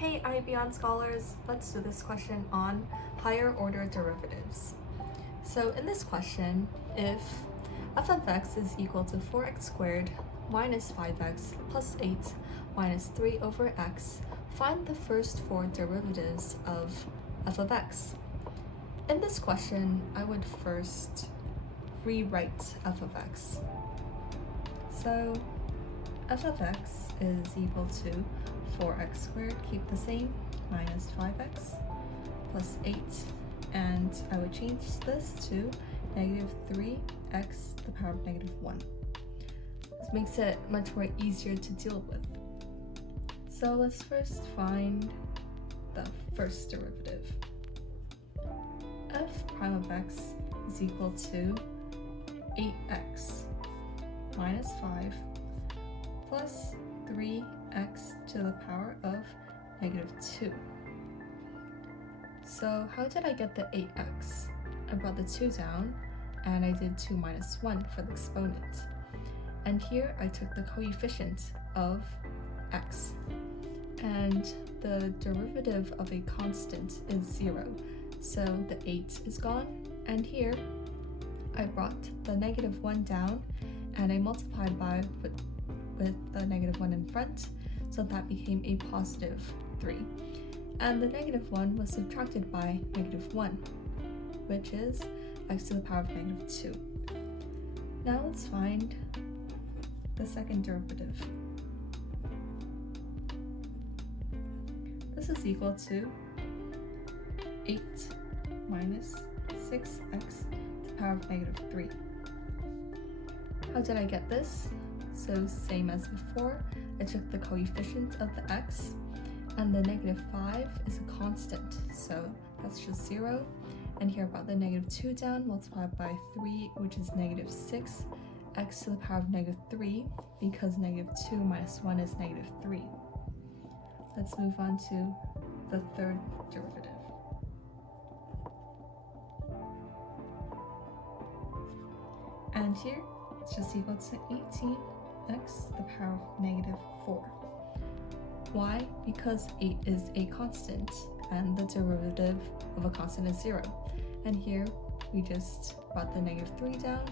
Hey IBeyond scholars, let's do this question on higher order derivatives. So in this question, if f of x is equal to 4x squared minus 5x plus 8 minus 3 over x, find the first four derivatives of f of x. In this question, I would first rewrite f of x. So f of x is equal to 4x squared, keep the same, minus 5x plus 8, and I would change this to negative 3x to the power of negative 1. This makes it much more easier to deal with. So let's first find the first derivative. F prime of x is equal to 8x minus 5 plus 3x to the power of negative 2. So how did I get the 8x? I brought the 2 down and I did 2 minus 1 for the exponent. And here I took the coefficient of x. And the derivative of a constant is 0. So the 8 is gone. And here I brought the negative 1 down and I multiplied by with the negative 1 in front, so that became a positive 3. And the negative 1 was subtracted by negative 1, which is x to the power of negative 2. Now let's find the second derivative. This is equal to 8 minus 6x to the power of negative 3. How did I get this? So same as before, I took the coefficient of the x, and the negative 5 is a constant, so that's just 0. And here I brought the negative 2 down, multiplied by 3, which is negative 6, x to the power of negative 3, because negative 2 minus 1 is negative 3. Let's move on to the third derivative. And here, it's just equal to 18x to the power of negative 4. Why? Because 8 is a constant, and the derivative of a constant is 0. And here, we just brought the negative 3 down,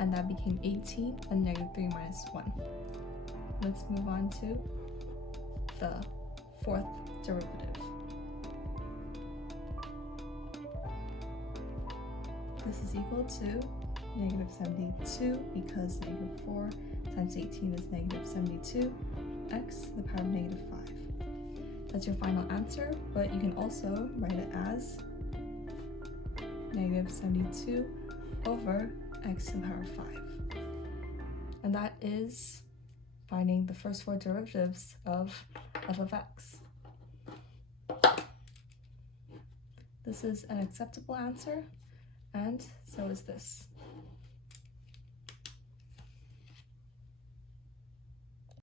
and that became 18, and negative 3 minus 1. Let's move on to the fourth derivative. This is equal to negative 72, because negative 4 times 18 is negative 72, x to the power of negative 5. That's your final answer, but you can also write it as negative 72 over x to the power of 5. And that is finding the first four derivatives of f of x. This is an acceptable answer, and so is this.